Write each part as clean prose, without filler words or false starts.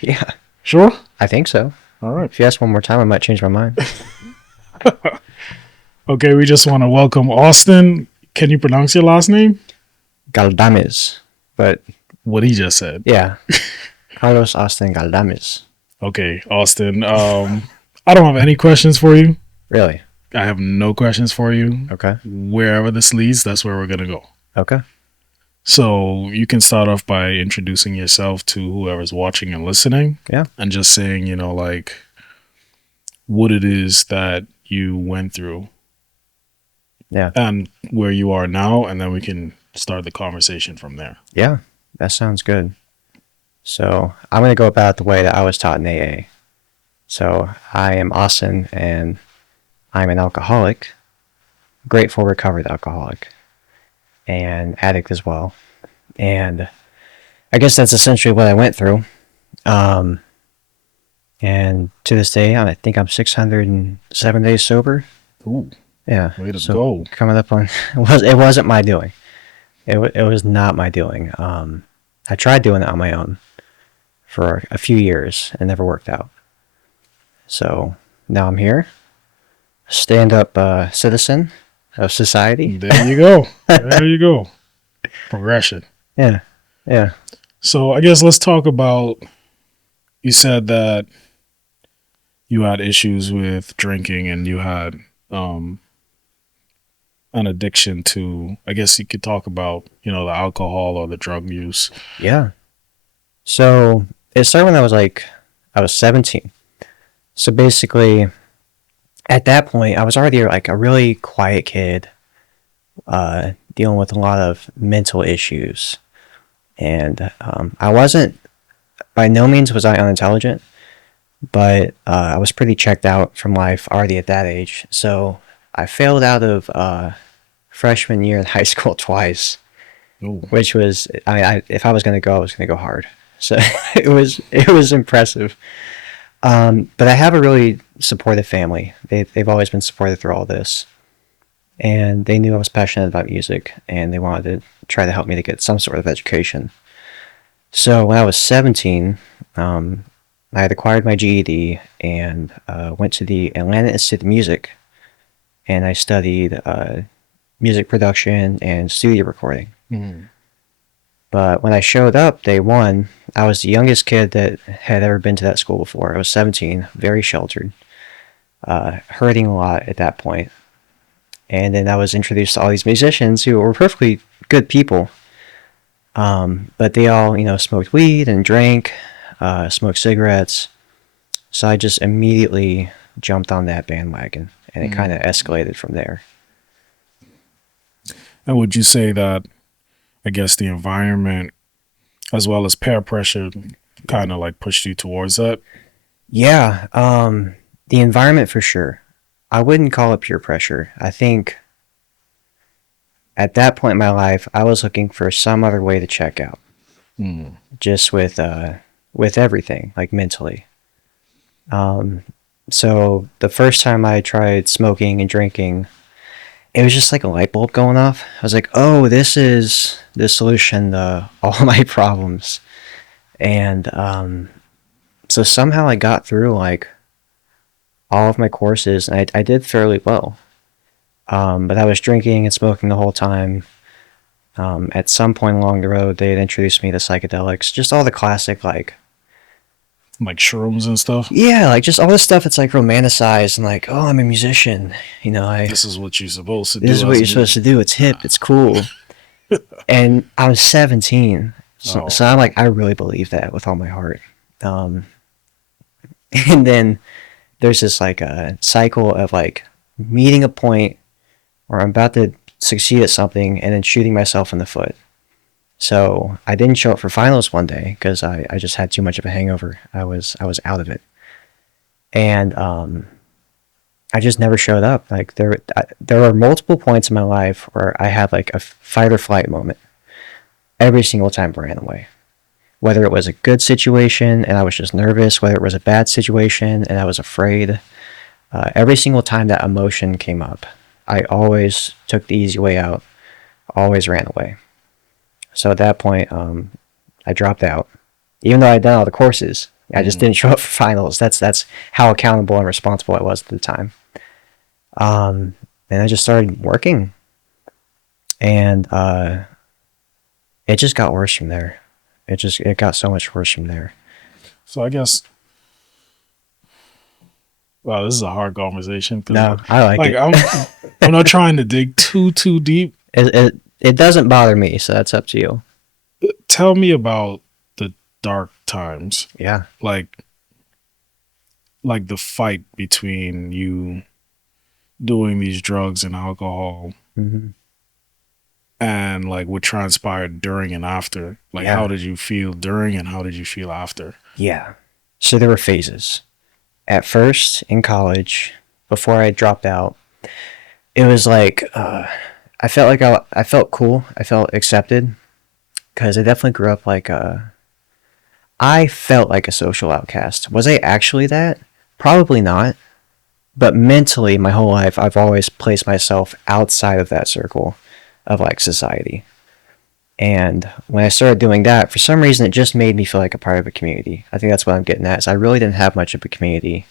Yeah, Sure. I think so. All right. If you ask one more time, I might change my mind. Okay, we just want to welcome Austin. Can you pronounce your last name? Galdames. But What he just said. yeah, Carlos Austin Galdames. Okay, Austin. I don't have any questions for you. Really? I have no questions for you. Okay. Wherever this leads, that's where we're gonna go. Okay. So you can start off by introducing yourself to whoever's watching and listening, Yeah. and just saying, like what it is that you went through Yeah. and where you are now, and then we can start the conversation from there. Yeah. That sounds good. So I'm going to go about the way that I was taught in AA. So I am Austin and I'm an alcoholic, grateful recovered alcoholic, and addict as well. And I guess that's essentially what I went through. Um, and to this day, I think I'm 607 days sober. Ooh, Yeah. way to So go. coming up on it wasn't my doing. It was not my doing. I tried doing it on my own for a few years and never worked out. So now I'm here, stand up citizen of society. There you go. There you go. Progression. Yeah, yeah, So I guess let's talk about, you said that you had issues with drinking and you had an addiction to, I guess you could talk about, the alcohol or the drug use. yeah. So it started when I was 17. So basically, at that point, I was already like a really quiet kid, dealing with a lot of mental issues, and I wasn't, by no means was I unintelligent, but I was pretty checked out from life already at that age. So I failed out of freshman year in high school twice, Ooh. which was, if I was gonna go, I was gonna go hard. So it was impressive. But I have a really supportive family. They've always been supportive through all this, and they knew I was passionate about music, and they wanted to try to help me to get some sort of education. So when I was 17, I had acquired my GED and went to the Atlanta Institute of Music, and I studied music production and studio recording. Mm. But when I showed up day one, I was the youngest kid that had ever been to that school before. I was 17, very sheltered, hurting a lot at that point. And then I was introduced to all these musicians who were perfectly good people, but they all, smoked weed and drank, smoked cigarettes. So I just immediately jumped on that bandwagon, and it kind of escalated from there. And would you say that, I guess, the environment as well as peer pressure kind of like pushed you towards that? Yeah, the environment for sure. I wouldn't call it peer pressure. I think at that point in my life, I was looking for some other way to check out, Mm. just with everything, like mentally. Um, so the first time I tried smoking and drinking, it was just like a light bulb going off. I was like, "Oh, this is the solution to all my problems." And so somehow I got through like all of my courses, and I did fairly well. But I was drinking and smoking the whole time. At some point along the road, they had introduced me to psychedelics, just all the classic, like, Like shrooms and stuff? yeah, like just all this stuff that's like romanticized and like, oh, I'm a musician, This is what you're supposed to this is do what as you're a supposed to music. do. It's hip, it's cool. And I was 17, so Oh. I'm like, I really believe that with all my heart. Um, and then there's this like a cycle of like meeting a point where I'm about to succeed at something and then shooting myself in the foot. So I didn't show up for finals one day because I just had too much of a hangover. I was out of it, and I just never showed up. Like there were multiple points in my life where I had like a fight or flight moment. Every single time I ran away. Whether it was a good situation and I was just nervous, whether it was a bad situation and I was afraid, every single time that emotion came up, I always took the easy way out, always ran away. So at that point, I dropped out. even though I'd done all the courses. I just Mm. didn't show up for finals. That's how accountable and responsible I was at the time. And I just started working, and it just got worse from there. It got so much worse from there. So I guess, wow, this is a hard conversation because No, I like like it. I'm not trying to dig too deep. It doesn't bother me, so that's up to you. Tell me about the dark times, Yeah. like the fight between you doing these drugs and alcohol Hmm. and like what transpired during and after. Like, how Yeah. did you feel during and how did you feel after? Yeah. So there were phases. At first, in college, before I dropped out, it was like I felt like I felt cool. I felt accepted because I definitely grew up like I felt like a social outcast. Was I actually that? Probably not. But mentally, my whole life, I've always placed myself outside of that circle of like society. And when I started doing that, for some reason, it just made me feel like a part of a community. I think that's what I'm getting at. Is I really didn't have much of a community,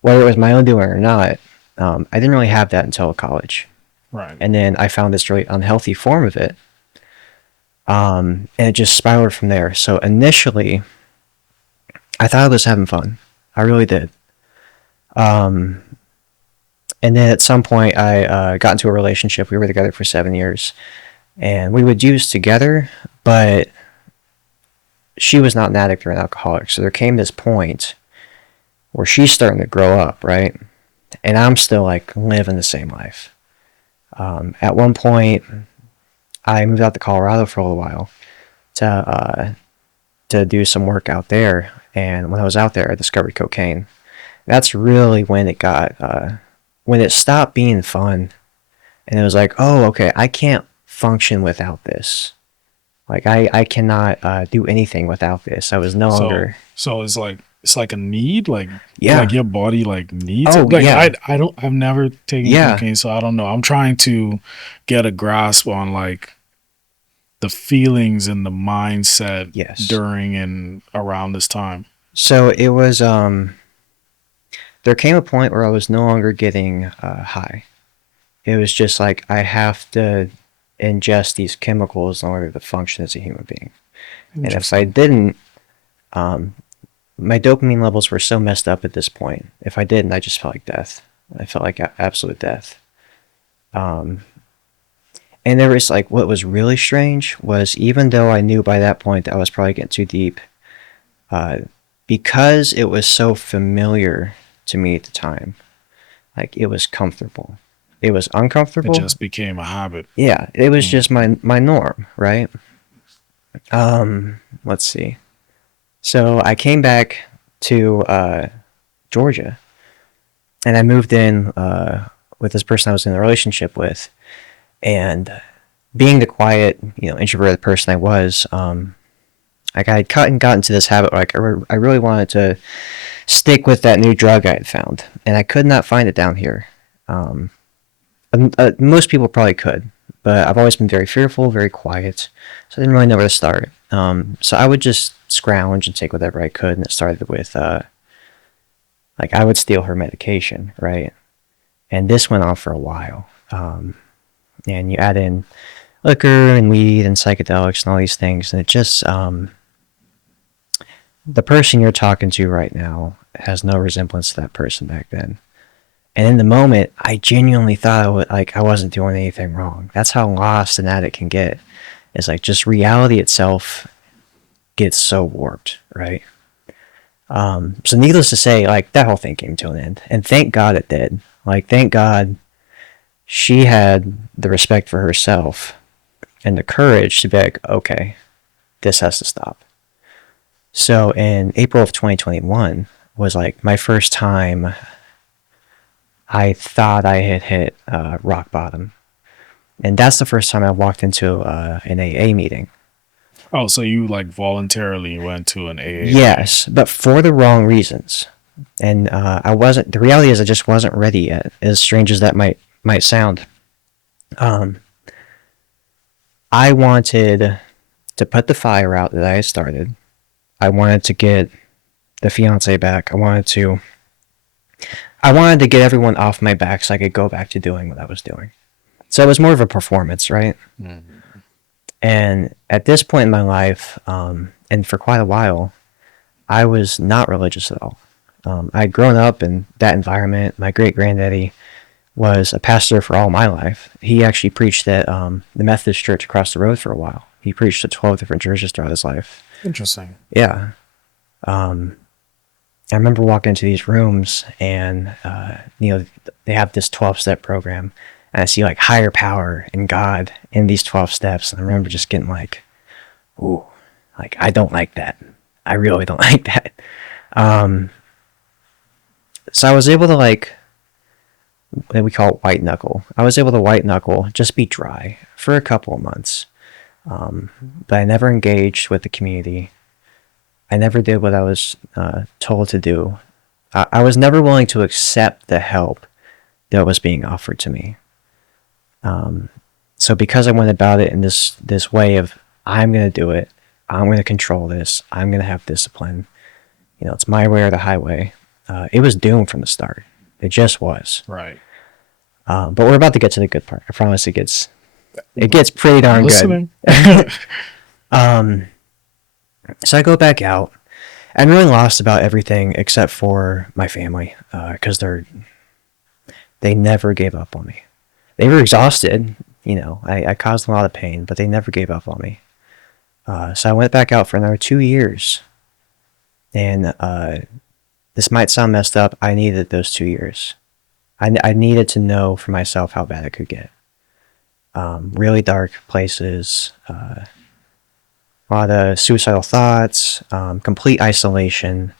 whether it was my own doing or not. I didn't really have that until college, Right. and then I found this really unhealthy form of it, and it just spiraled from there. So initially, I thought I was having fun. I really did. Um, and then at some point, I got into a relationship. We were together for 7 years, and we would use together, but she was not an addict or an alcoholic. So there came this point where she's starting to grow up, right? And I'm still like living the same life. At one point, I moved out to Colorado for a little while to do some work out there. And when I was out there, I discovered cocaine. That's really when it got when it stopped being fun, and it was like, oh, okay, I can't function without this. Like I cannot do anything without this. I was no So longer. so it's like a need, like Yeah. your body like needs it. Oh Like yeah. I don't I've never taken Yeah. cocaine, so I don't know. I'm trying to get a grasp on like the feelings and the mindset Yes. during and around this time. So it was. There came a point where I was no longer getting high. It was just like I have to ingest these chemicals in order to function as a human being. And if I Interesting. didn't, um, my dopamine levels were so messed up at this point. If I didn't, I just felt like death. I felt like absolute death. Um, and there was like what was really strange was even though I knew by that point that I was probably getting too deep, uh, because it was so familiar to me at the time, like it was comfortable. It was It uncomfortable. just became a habit. Yeah, it was Mm. just my norm, right? Let's see. So I came back to Georgia, and I moved in with this person I was in a relationship with, and being the quiet, introverted person I was, like I had cut and got into this habit. Like I really wanted to stick with that new drug I had found, and I could not find it down here. Um, Most people probably could, but I've always been very fearful, very quiet, so I didn't really know where to start. So I would just scrounge and take whatever I could, and it started with like I would steal her medication, right? And this went on for a while. And you add in liquor and weed and psychedelics and all these things, and it just the person you're talking to right now has no resemblance to that person back then. And in the moment, I genuinely thought I wasn't doing anything wrong. That's how lost an addict can get. It's like just reality itself gets so warped, right? So needless to say, like that whole thing came to an end, and thank God it did. Like thank God she had the respect for herself and the courage to be like, okay, this has to stop. So in April of 2021 was like my first time I thought I had hit rock bottom. And that's the first time I walked into an AA meeting. Oh, so you like voluntarily went to an AA meeting? Yes, but for the wrong reasons. And I wasn't. The reality is, I just wasn't ready yet. As strange as that might sound, um, I wanted to put the fire out that I had started. I wanted to get the fiance back. I wanted to get everyone off my back so I could go back to doing what I was doing. So it was more of a performance, right? Mm. And at this point in my life, and for quite a while, I was not religious at all. I'd grown up in that environment. My great granddaddy was a pastor for all my life. He actually preached at the Methodist church across the road for a while. He preached at 12 different churches throughout his life. Interesting. Yeah. I remember walking into these rooms and, they have this 12-step program. And I see like higher power and God in these 12 steps. And I remember just getting like, ooh, like, I don't like that. I really don't like that. So I was able to like, what we call it white knuckle. I was able to white knuckle, just be dry for a couple of months. But I never engaged with the community. I never did what I was told to do. I was never willing to accept the help that was being offered to me. So because I went about it in this way of, I'm going to do it, I'm going to control this, I'm going to have discipline, it's my way or the highway, it was doomed from the start. It just was. Right. But we're about to get to the good part. I promise it gets pretty darn Listening. good. So I go back out. I'm really lost about everything except for my family, because they never gave up on me. They were exhausted. I caused them a lot of pain, but they never gave up on me. So I went back out for another 2 years. And this might sound messed up. I needed those 2 years. I needed to know for myself how bad it could get. Really dark places, a lot of suicidal thoughts, complete isolation,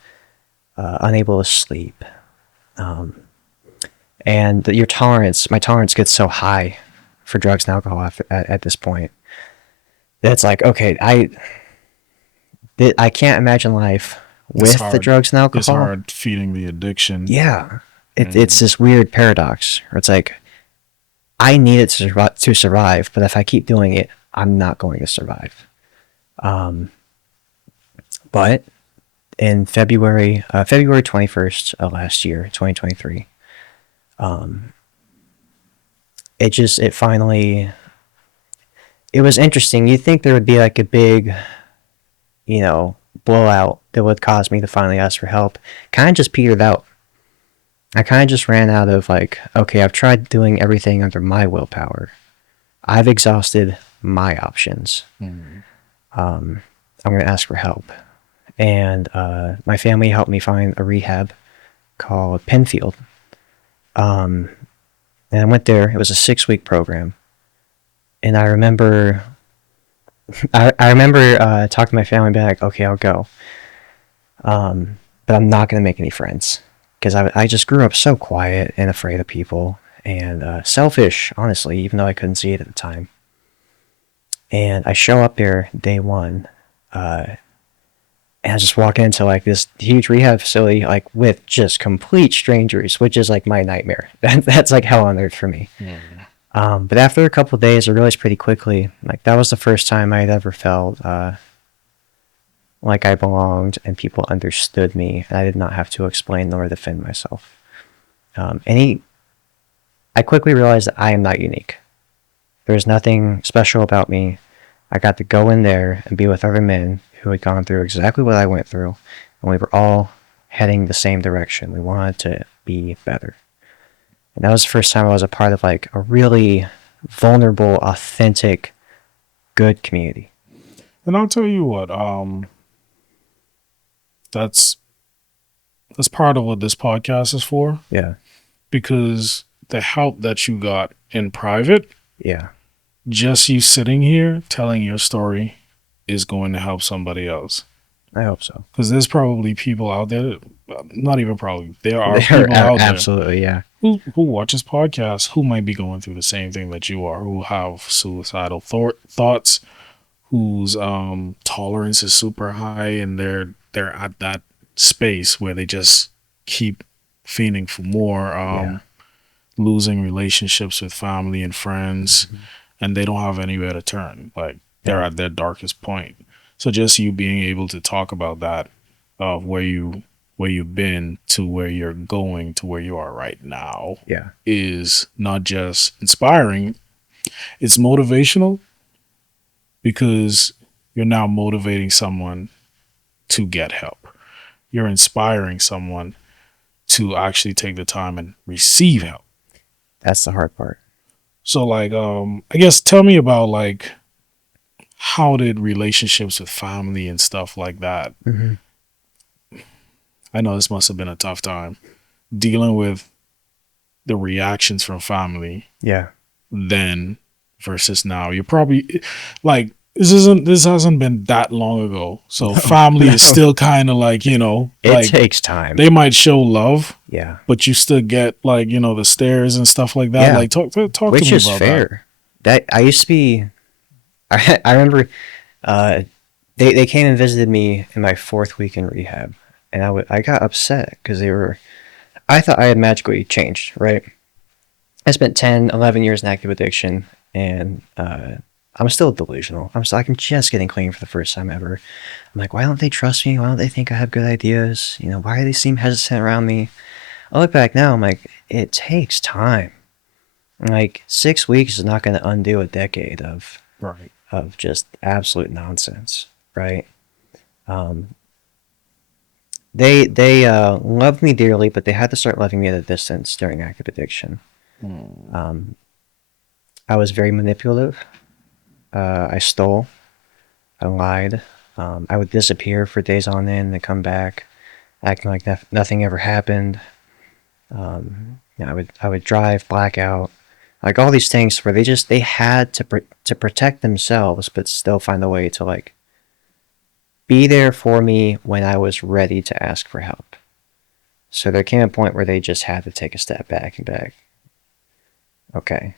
unable to sleep. And my tolerance gets so high for drugs and alcohol at this point that it's like, okay, I can't imagine life with the drugs and alcohol. It's hard feeding the addiction. Yeah. It's this weird paradox where it's like, I need it to survive, but if I keep doing it, I'm not going to survive. But in February 21st of last year, 2023, it was interesting. You'd think there would be like a big, blowout that would cause me to finally ask for help. Kind of just petered out. I kind of just ran out of like, okay, I've tried doing everything under my willpower. I've exhausted my options. I'm going to ask for help. And my family helped me find a rehab called Penfield. And I went there. It was a 6-week program. And I remember talking to my family and being like, okay, I'll go. But I'm not going to make any friends. Because I just grew up so quiet and afraid of people. And selfish, honestly, even though I couldn't see it at the time. And I show up there day one. And I just walk into like this huge rehab facility, like with just complete strangers, which is like my nightmare. That's like hell on earth for me. But after a couple of days, I realized pretty quickly, like that was the first time I'd ever felt like I belonged and people understood me, and I did not have to explain nor defend myself. I quickly realized that I am not unique. There's nothing special about me. I got to go in there and be with other men who had gone through exactly what I went through, and we were all heading the same direction. We wanted to be better. And that was the first time I was a part of like a really vulnerable, authentic, good community. And I'll tell you what, that's part of what this podcast is for. Yeah. Because the help that you got in private, yeah, just you sitting here telling your story is going to help somebody else. I hope so. Because there's probably people out there, not even probably, there are people out there. Absolutely, yeah. Who watch this podcast who might be going through the same thing that you are, who have suicidal thoughts, whose tolerance is super high, and they're at that space where they just keep fiending for more, losing relationships with family and friends, and they don't have anywhere to turn. Like they're at their darkest point. So just you being able to talk about that, of where you've been to where you're going to where you are right now, Yeah. is not just inspiring, it's motivational, because you're now motivating someone to get help. You're inspiring someone to actually take the time and receive help. That's the hard part. So like I guess tell me about like how did relationships with family and stuff like that. Hmm. I know this must have been a tough time dealing with the reactions from family Yeah. then versus now. You're probably like this hasn't been that long ago. So family No. is still kind of like, It like takes time. they might show love, Yeah. but you still get like, the stares and stuff like that. Yeah. Like talk to Which me is about that. fair. That I used to be. I remember uh, they came and visited me in my fourth week in rehab, and I got upset because they were. I thought I had magically changed, right? I spent 10, 11 years in active addiction, and I'm still delusional. I'm just getting clean for the first time ever. I'm like, why don't they trust me? Why don't they think I have good ideas? Why do they seem hesitant around me? I look back now, I'm like, it takes time. Like 6 weeks is not going to undo a decade Right. of just absolute nonsense, right? Um, they loved me dearly, but they had to start loving me at a distance during active addiction. Hmm. Um, I was very manipulative. I stole. I lied. I would disappear for days on end and come back, acting like nothing ever happened. I would drive blackout, like all these things where they had to protect themselves, but still find a way to like be there for me when I was ready to ask for help. So there came a point where they just had to take a step back and be like, okay,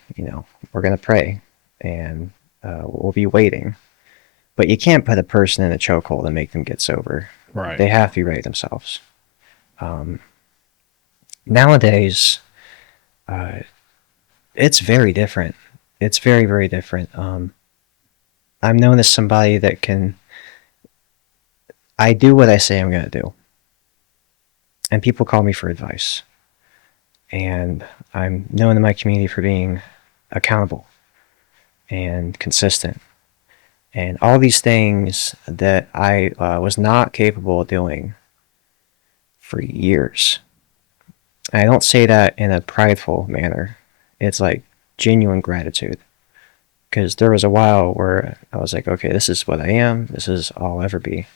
we're gonna pray, and we'll be waiting. But you can't put a person in a chokehold and make them get sober. Right. They have to be ready themselves. Um, Nowadays, uh, it's very different. It's very, very different. I'm known as somebody that I do what I say I'm going to do. And people call me for advice. And I'm known in my community for being accountable and consistent. And all these things that I was not capable of doing for years. I don't say that in a prideful manner. It's like genuine gratitude. Because there was a while where I was like, okay, this is what I am. This is all I'll ever be.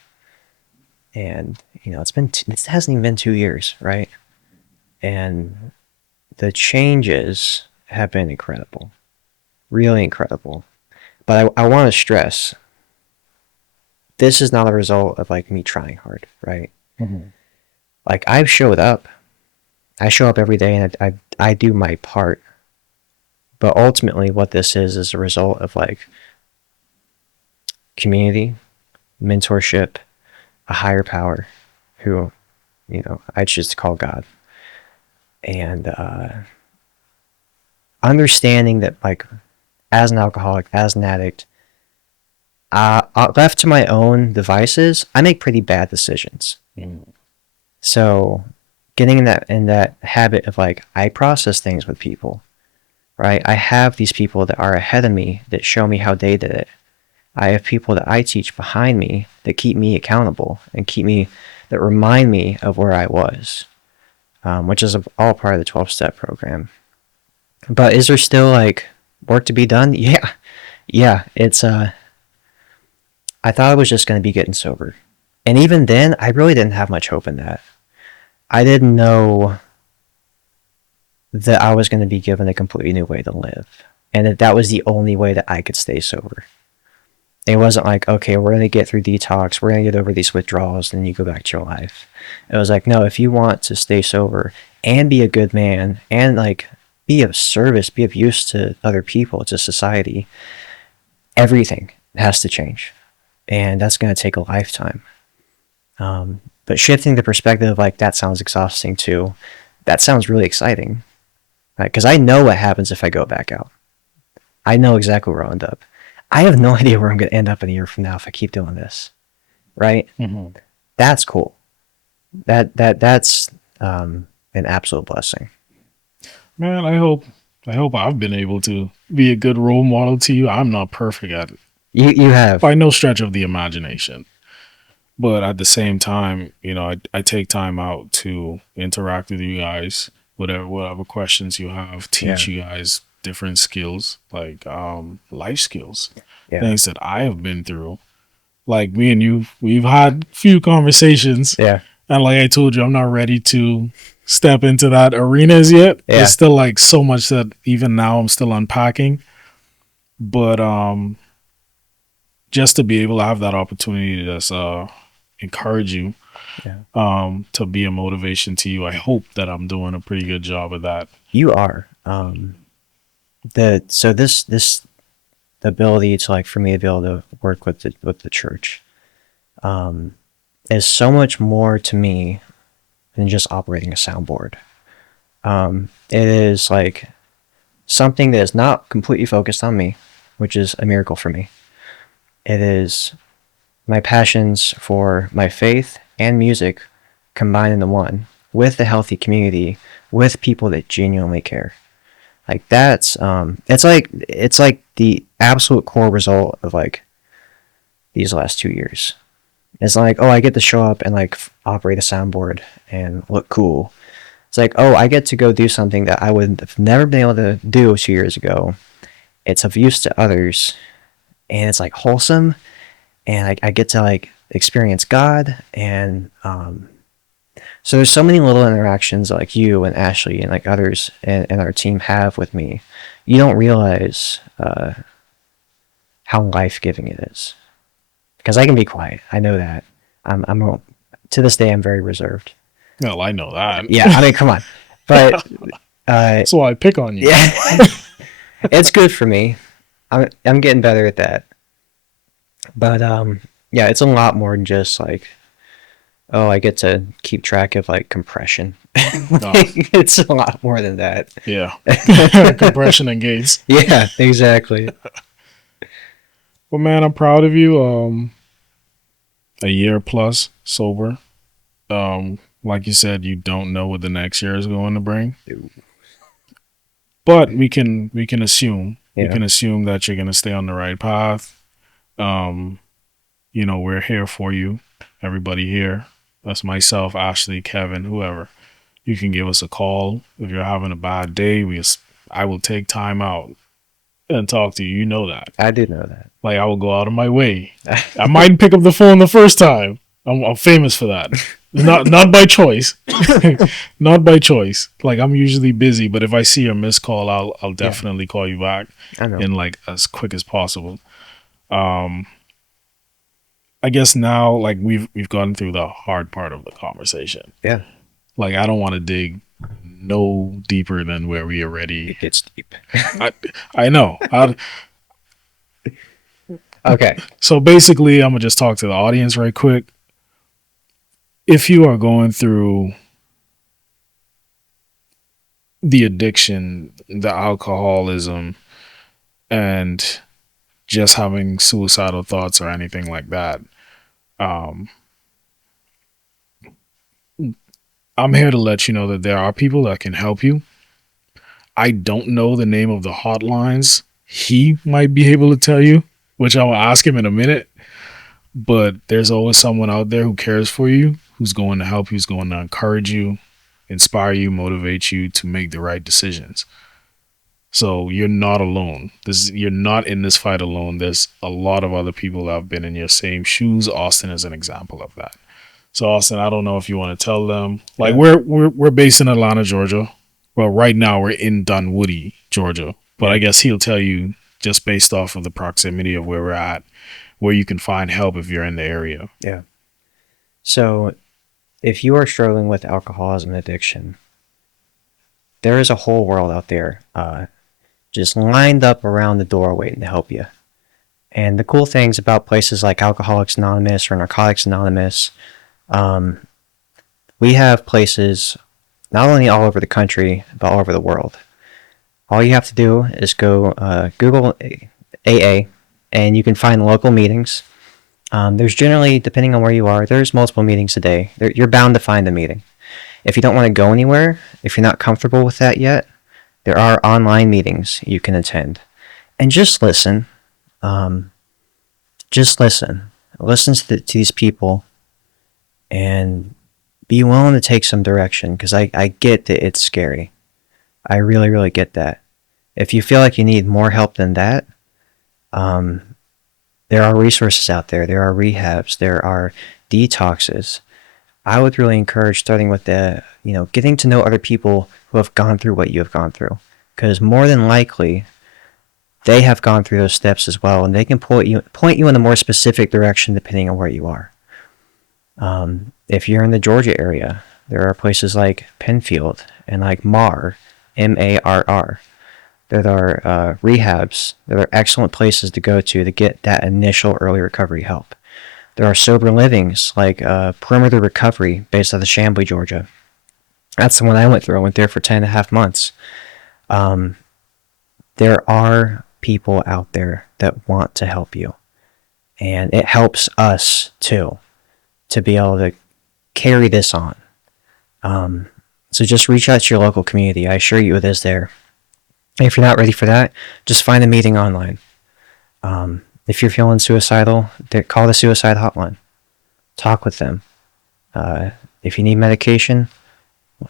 And it hasn't even been 2 years, right? And the changes have been incredible, really incredible. But I want to stress, this is not a result of like me trying hard, right? Mhm. Like I've showed up. I show up every day and I do my part. But ultimately, what this is a result of like community, mentorship, a higher power, who I choose to call God, and understanding that like as an alcoholic, as an addict, left to my own devices, I make pretty bad decisions. Mhm. So getting in that habit of like I process things with people, right? I have these people that are ahead of me that show me how they did it. I have people that I teach behind me that keep me accountable and that remind me of where I was, which is all part of the 12-step program. But is there still like work to be done? Yeah, yeah. I thought I was just going to be getting sober, and even then, I really didn't have much hope in that. I didn't know that I was going to be given a completely new way to live, and that was the only way that I could stay sober. It wasn't like, okay, we're going to get through detox, we're going to get over these withdrawals, and then you go back to your life. It was like, no, if you want to stay sober and be a good man and like be of service, be of use to other people, to society, everything has to change. And that's going to take a lifetime. But shifting the perspective of like, that sounds exhausting too, that sounds really exciting. Right? Because I know what happens if I go back out. I know exactly where I'll end up. I have no idea where I'm going to end up in a year from now if I keep doing this. right? Hmm. That's cool. That's an absolute blessing. Man, I hope I've been able to be a good role model to you. I'm not perfect at it You have. by no stretch of the imagination. But at the same time, I take time out to interact with you guys, whatever questions you have, Yeah. teach you guys different skills, like life skills, Yeah. things that I have been through. Like me and you, we've had few conversations, Yeah. and like I told you, I'm not ready to step into that arenas yet. There's Yeah. still like so much that even now I'm still unpacking. But just to be able to have that opportunity to just encourage you, Yeah. to be a motivation to you. I hope that I'm doing a pretty good job of that. You are. This the ability to like for me to be able to work with the church is so much more to me than just operating a soundboard. It is like something that is not completely focused on me, which is a miracle for me. It is my passions for my faith and music combined into one with a healthy community with people that genuinely care. Like that's it's like the absolute core result of like these last 2 years. It's like, oh, I get to show up and like operate a soundboard and look cool. It's like, oh, I get to go do something that I would have never been able to do 2 years ago. It's of use to others, and it's like wholesome, and I get to like experience God, and so there's so many little interactions like you and Ashley and like others and our team have with me. You don't realize how life giving it is. Because I can be quiet. I know that. I'm to this day I'm very reserved. Well, I know that. Yeah, I mean, come on. But That's why I pick on you. yeah, it's good for me. I'm getting better at that. But yeah, it's a lot more than just like, oh, I get to keep track of like compression. Oh, It's a lot more than that. yeah. Compression and gates. Yeah, exactly. Well, man, I'm proud of you. A year plus sober. Like you said, you don't know what the next year is going to bring, but we can assume we Yeah, can assume that you're going to stay on the right path. Um, we're here for you. Everybody here. That's myself, Ashley, Kevin, whoever. You can give us a call if you're having a bad day. I will take time out and talk to you. You know that. I do know that. Like I will go out of my way. I mightn't pick up the phone the first time. I'm famous for that. Not by choice. Not by choice. Like I'm usually busy, but if I see a missed call, I'll Yeah, definitely call you back I know. in like as quick as possible. Um, I guess now like we've gone through the hard part of the conversation. Yeah, Like I don't want to dig no deeper than where we already. it gets deep. I know. Okay. So basically, I'm gonna just talk to the audience right quick. If you are going through the addiction, the alcoholism, and just having suicidal thoughts or anything like that, um, I'm here to let you know that there are people that can help you. I don't know the name of the hotlines. He might be able to tell you, which I will ask him in a minute. But there's always someone out there who cares for you, who's going to help you, who's going to encourage you, inspire you, motivate you to make the right decisions. So you're not alone. You're not in this fight alone. There's a lot of other people that have been in your same shoes. Austin is an example of that. So Austin, I don't know if you want to tell them. Like Yeah. we're based in Atlanta, Georgia. Well, right now we're in Dunwoody, Georgia. But Yeah. I guess he'll tell you just based off of the proximity of where we're at, where you can find help if you're in the area. Yeah. So, if you are struggling with alcoholism addiction, there is a whole world out there just lined up around the door waiting to help you. And the cool things about places like Alcoholics Anonymous or Narcotics Anonymous, um, we have places not only all over the country, but all over the world. All you have to do is go Google AA, and you can find local meetings. There's generally, depending on where you are, there's multiple meetings a day. You're bound to find a meeting. If you don't want to go anywhere, if you're not comfortable with that yet, there are online meetings you can attend. And just listen. Um, just listen. Listen to these people and be willing to take some direction, because I get that it's scary. I really, really get that. If you feel like you need more help than that, um, there are resources out there. There are rehabs. There are detoxes. I would really encourage starting with getting to know other people who have gone through what you have gone through, because more than likely they have gone through those steps as well, and they can point you in a more specific direction depending on where you are. If you're in the Georgia area, there are places like Penfield and like MARR, MARR. There are rehabs. There are excellent places to go to get that initial early recovery help. There are sober livings like Perimeter Recovery based out of Chamblee, Georgia. That's the one I went through. I went there for 10.5 months. There are people out there that want to help you. And it helps us too to be able to carry this on. So just reach out to your local community. I assure you it is there. If you're not ready for that, just find a meeting online. If you're feeling suicidal, call the suicide hotline. Talk with them. If you need medication,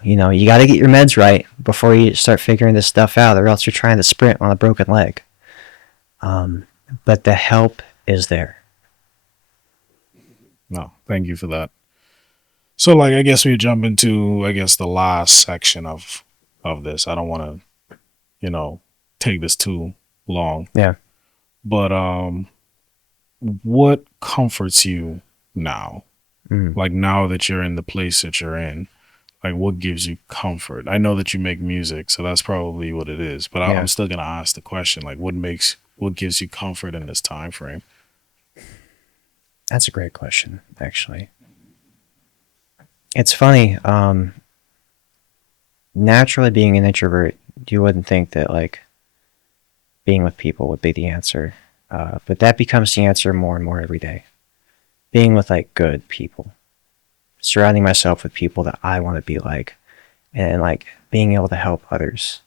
you got to get your meds right before you start figuring this stuff out, or else you're trying to sprint on a broken leg. But the help is there. No, thank you for that. So, I guess we jump into, the last section of this. I don't want to, take this too long. Yeah. But what comforts you now? Now that you're in the place that you're in, what gives you comfort? I know that you make music, so that's probably what it is. But I'm still gonna ask the question: what gives you comfort in this time frame? That's a great question, actually. It's funny. Naturally, being an introvert, you wouldn't think that being with people would be the answer. But that becomes the answer more and more every day. Being with good people, surrounding myself with people that I want to be like, and being able to help others.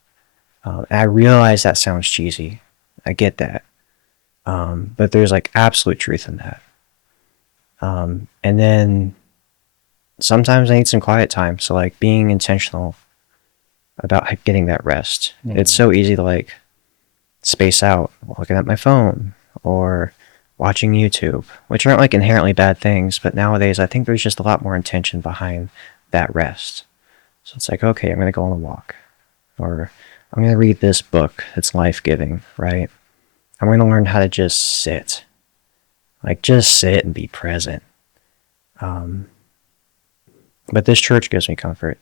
And I realize that sounds cheesy. I get that. But there's absolute truth in that. And then sometimes I need some quiet time. So being intentional about getting that rest. It's so easy to space out looking at my phone or watching YouTube, which aren't inherently bad things, but nowadays I think there's just a lot more intention behind that rest. So it's okay, I'm going to go on a walk, or I'm going to read this book that's life-giving, right? I'm going to learn how to just sit. Just sit and be present. But this church gives me comfort.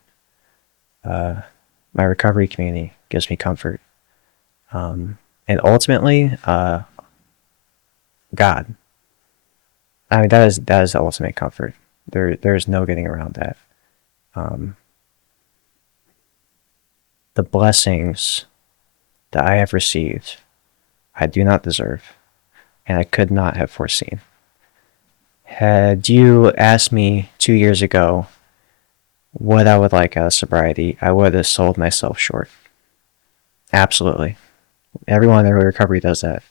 My recovery community gives me comfort. And ultimately, God. I mean, that is the ultimate comfort. There's no getting around that. The blessings that I have received, I do not deserve, and I could not have foreseen. Had you asked me 2 years ago what I would like out of sobriety, I would have sold myself short. Absolutely. Everyone in early recovery does that.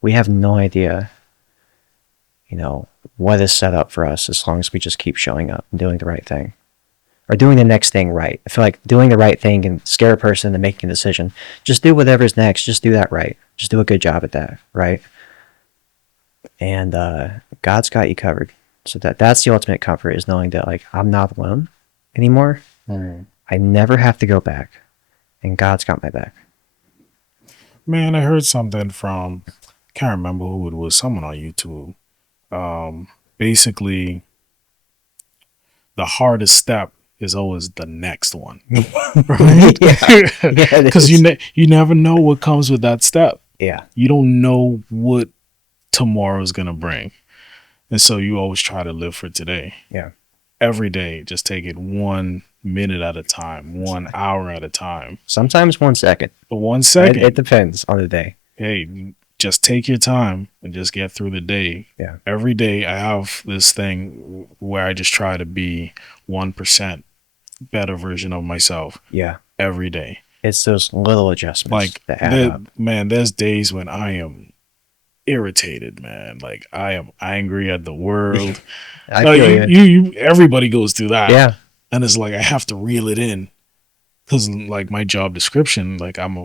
We have no idea, what is set up for us as long as we just keep showing up and doing the right thing. Or doing the next thing right. I feel like doing the right thing can scare a person into making a decision. Just do whatever's next. Just do that right. Just do a good job at that, right? And God's got you covered. So that's the ultimate comfort, is knowing that I'm not alone anymore. I never have to go back. And God's got my back. Man, I heard something from, can't remember who it was, someone on YouTube. Basically, the hardest step is always the next one, right? Yeah, because you never know what comes with that step. Yeah, you don't know what tomorrow's gonna bring, and so you always try to live for today. Yeah, every day, just take it 1 minute at a time, 1 hour at a time. Sometimes 1 second. But 1 second, It depends on the day. Hey, just take your time and just get through the day. Yeah. Every day I have this thing where I just try to be 1% better version of myself Yeah. every day. It's those little adjustments Like that add up. man, there's days when I am irritated, man. Like I am angry at the world. I Like, feel you. you everybody goes through that. Yeah. And it's like I have to reel it in. Because like my job description, like I'm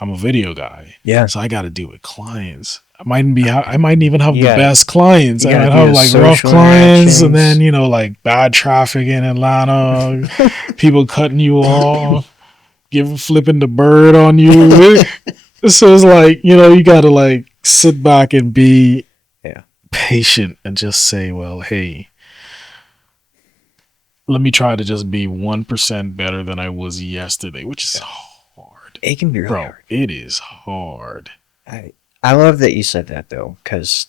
a video guy. Yeah. So I gotta deal with clients. I might even have the Yeah. best clients. You I gotta might do have the like rough social clients, and interactions. then like bad traffic in Atlanta, people cutting you off, flipping the bird on you. So it's like, you gotta like sit back and be Yeah. patient and just say, well, hey, let me try to just be 1% better than I was yesterday, which is hard. It can be really Bro, hard. it is hard. I love that you said that though, because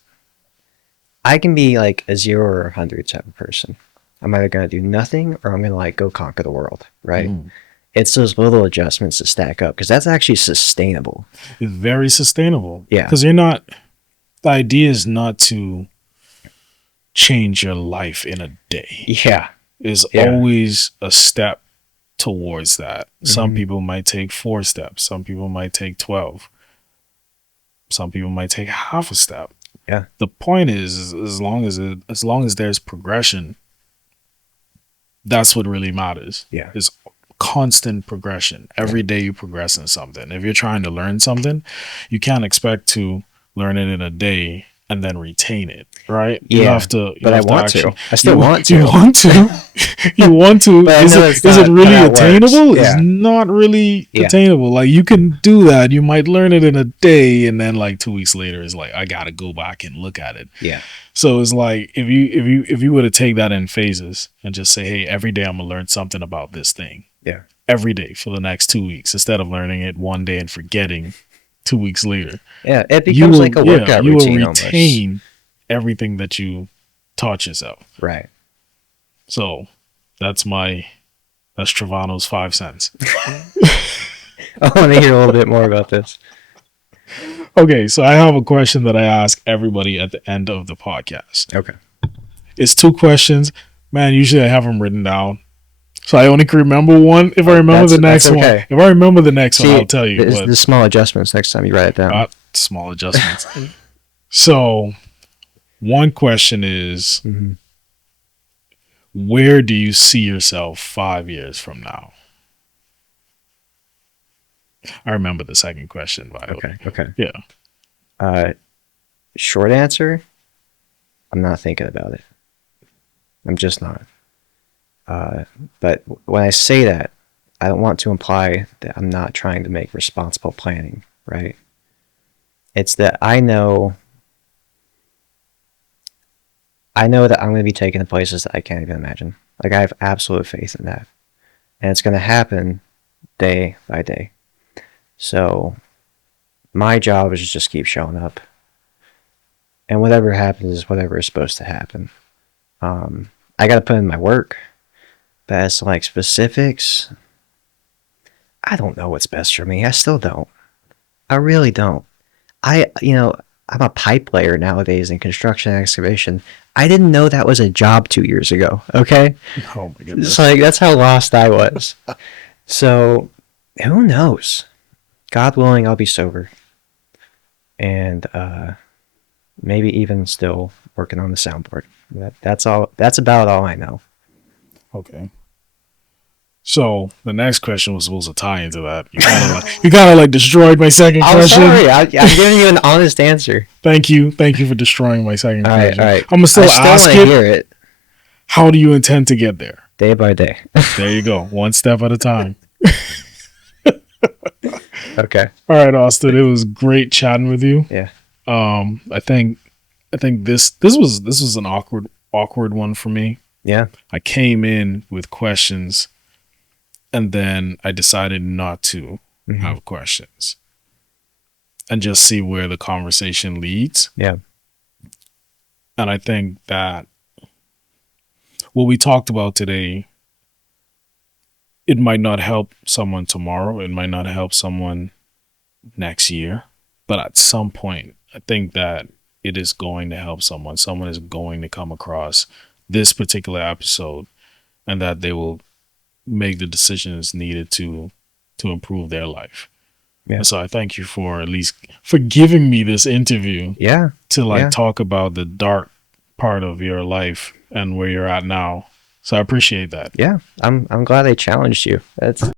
I can be like a 0 or 100 type of person. I'm either gonna do nothing or I'm gonna like go conquer the world, right? Mm. It's those little adjustments to stack up because that's actually sustainable. It's very sustainable. Yeah. Because the idea is not to change your life in a day. Yeah. It's Yeah. always a step towards that. Some Mhm. people might take 4 steps. Some people might take 12. Some people might take half a step. Yeah. The point is as long as there's progression, that's what really matters. Yeah. Is constant progression. Every day you progress in something. If you're trying to learn something, you can't expect to learn it in a day and then retain it, right? You Yeah, have to. but I have want to. actually- I still you, want to. You want to. You want to. But I Is know it it's is it not really how it works. attainable? Yeah. It's not really Yeah. attainable. Like you can do that. You might learn it in a day, and then like 2 weeks later, it's like I gotta go back and look at it. Yeah. So it's like if you were to take that in phases and just say, hey, every day I'm gonna learn something about this thing. Yeah. Every day for the next 2 weeks, instead of learning it one day and forgetting 2 weeks later. Yeah. It becomes like a workout you will routine almost. retain everything that you taught yourself. Right. So that's Trivano's 5 cents. I want to hear a little bit more about this. Okay, so I have a question that I ask everybody at the end of the podcast. Okay. It's 2 questions. Man, usually I have them written down. So I only can remember one. If I remember the next that's one, okay. if I remember the next one, I'll tell you. There's But the small adjustments next time you write it down. small adjustments. So one question is, Mhm. where do you see yourself 5 years from now? I remember the second question, by the way. Okay. Yeah. Short answer, I'm not thinking about it. I'm just not. But when I say that, I don't want to imply that I'm not trying to make responsible planning, right? It's that I know that I'm going to be taken to places that I can't even imagine. Like I have absolute faith in that. And it's going to happen day by day. So my job is to just keep showing up. And whatever happens is whatever is supposed to happen. I got to put in my work. But as to like specifics, I don't know what's best for me. I still don't. I really don't. I'm a pipe layer nowadays in construction and excavation. I didn't know that was a job 2 years ago. Okay. Oh my goodness. It's like, that's how lost I was. So who knows? God willing, I'll be sober. And maybe even still working on the soundboard. That's all. That's about all I know. Okay. So the next question was supposed to tie into that. You kind of like destroyed my second I'm question. sorry. I'm giving you an honest answer. Thank you for destroying my second All right. question. All right. I'm gonna still ask want to it. hear it How do you intend to get there? day by day. There you go. One step at a time. Okay. All right, Austin. It was great chatting with you. Yeah. I think this was an awkward one for me. Yeah. I came in with questions, and then I decided not to have questions, and just see where the conversation leads. Yeah. And I think that what we talked about today, it might not help someone tomorrow. It might not help someone next year. But at some point, I think that it is going to help someone. Someone is going to come across this particular episode, and that they will make the decisions needed to improve their life. Yeah. And so I thank you for at least for giving me this interview Yeah. to like Yeah. talk about the dark part of your life and where you're at now. So I appreciate that. Yeah. I'm glad they challenged you. That's